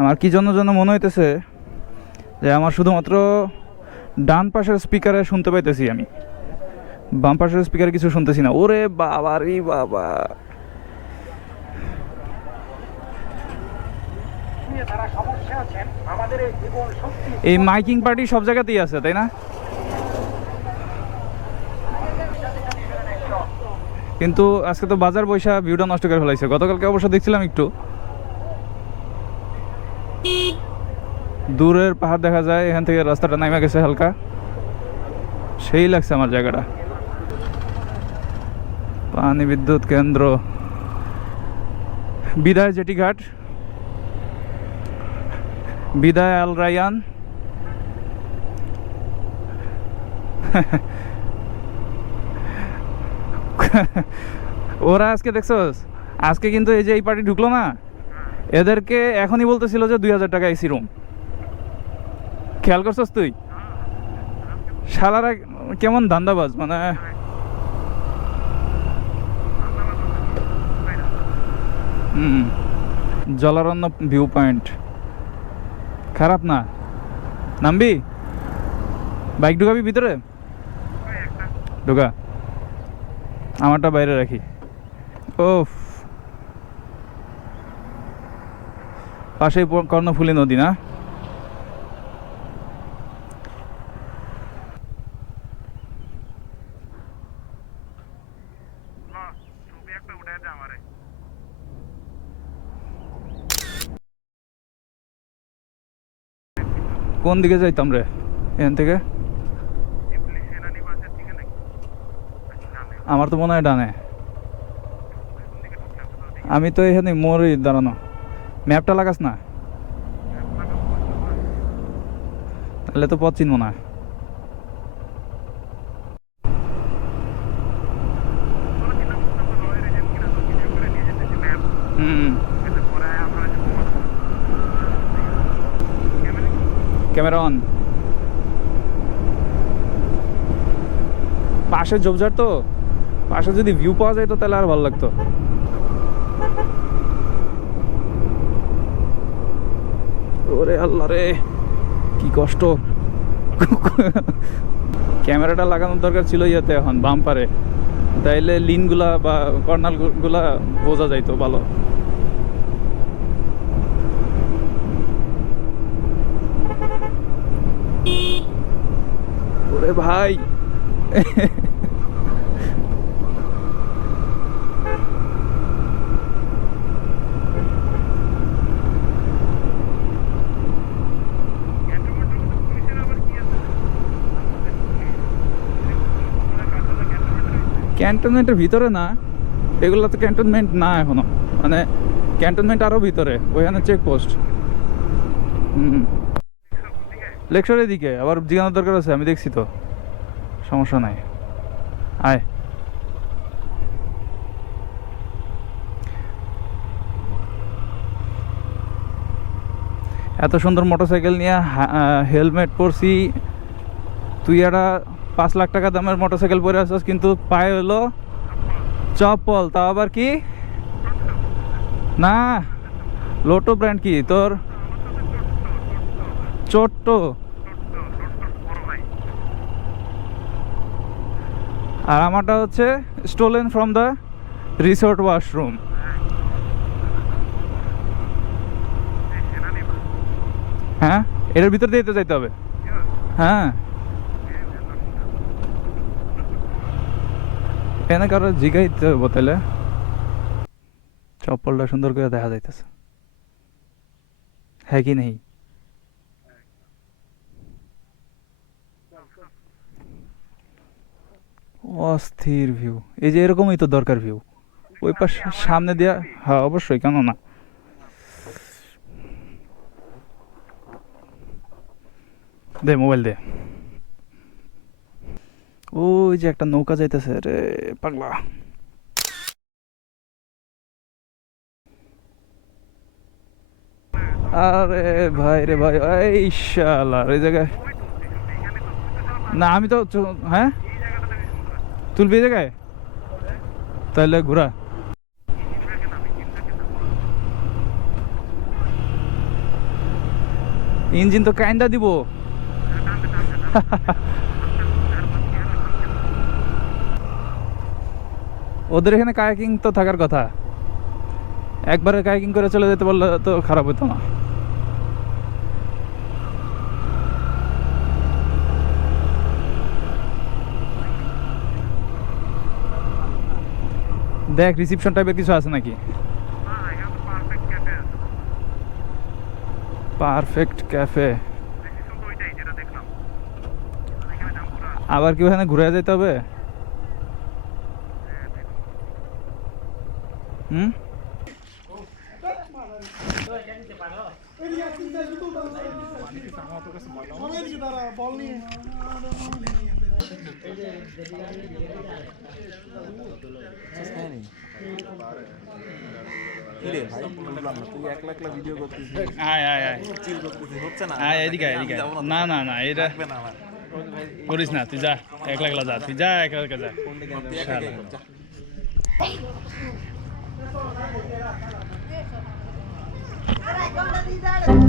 আমার কি জন্য যেন মনে হইতেছে যে আমার শুধুমাত্র ডান পাশের স্পিকারে শুনতে পাইতেছি, আমি বাম পাশের স্পিকারে কিছু শুনতেছি না। ওরে বাবা রে বাবা, এই মাইকিং পার্টি সব জায়গাতেই আছে, তাই না? কিন্তু আজকে তো বাজার বৈশা ভিউটা নষ্ট করে ফেলাইছে। গতকালকে অবশ্য দেখছিলাম একটু দূরের পাহাড় দেখা যায়, এখান থেকে রাস্তাটা নামে গেছে হালকা, সেই লাগছে আমার জায়গাটা। পানি বিদ্যুৎ কেন্দ্র, বিদায় জেটি ঘাট, বিদায় আল রায়ান। ওরা আজকে দেখছোস, আজকে কিন্তু এই যে এই পার্টি ঢুকলো না, এদেরকে এখনই বলতেছিল যে 2000 টাকা এসি রুম। খেয়াল করছস তুই? শালারা কেমন ধান্দাবাজ, মানে জলারণ্য ভিউ পয়েন্ট খারাপ না। নামবি? বাইক ঢুকাবি ভিতরে? ঢুকা, আমারটা বাইরে রাখি। ওফ, পাশেই কর্ণফুলী নদী না? কোন দিকে যাইতাম রে এখান থেকে? আমার তো মনে হয় ডানে। আমি তো এখানে মোড়ে দাঁড়ানো। ম্যাপটা লাগাস না, তাহলে তো পথ চিনবো না। হুম, ক্যামেরা অন। পাশে ঝোপঝাড়, তো পাশে যদি ভিউ পাওয়া যায় তো তাহলে আর ভালো লাগতো। ওরে আল্লাহ রে, কি কষ্ট। ক্যামেরাটা লাগানোর দরকার ছিল ইয়াতে, এখন বাম্পারে, তাইলে লিনগুলা বা কর্নার গুলা বোঝা যাইতো ভালো। ওরে ভাই, ক্যান্টনমেন্টের ভিতরে না, এগুলো তো ক্যান্টনমেন্ট না এখনো, মানে ক্যান্টনমেন্ট আরো ভিতরে, ওইখানে চেকপোস্ট। লেকশরের দিকে আবার জিজ্ঞানোর দরকার আছে, আমি দেখছি তো, সমস্যা নাই, আয়। এত সুন্দর মোটরসাইকেল নিয়ে হেলমেট পরছি, তুই একটা 5 লাখ টাকা দামের মোটরসাইকেল পরে আসছিস, কিন্তু পায়ে হলো চপ্পল, তাও আবার কি না, লোটো ব্র্যান্ড, কি তোর ছোট্ট। আর আমারটা হচ্ছে stolen from the resort washroom. হ্যাঁ, এটার ভিতর দিয়ে তো যাইতে হবে। হ্যাঁ, এনে কারো জিগাইতে হবে তাহলে। চপ্পলটা সুন্দর করে দেখা যাইতেছে, হ্যাঁ কি নেই? অস্থির ভিউ, এই যে এরকমই তো দরকার ভিউ, ওই পাশ সামনে দিয়া। হ্যাঁ অবশ্যই, কেন না। দে মোবাইল দে। ওই যে একটা নৌকা যাইতেছে রে পাগলা। আরে ভাই রে ভাই, এই শালা এই জায়গায় না, আমি তো হ্যাঁ তুলবি এই জায়গায়, তাহলে ঘোরা। ইঞ্জিন তো কাইন্ডা দিব। ওদের এখানে কায়াকিং তো থাকার কথা, একবারে কায়াকিং করে চলে যেতে বললে তো খারাপ হতো না। দেখ রিসিপশন টাইপের কিছু আছে নাকি? Perfect cafe. আবার কি ওখানে ঘুরে যেতে হবে? হুম, আয় আয় আয় আয়, এদিকে আয়, এদিকে আয়। না না না, এটা করিস না, তুই যা একলা একলা যা, তুই যা একলা একলা যা। শালা।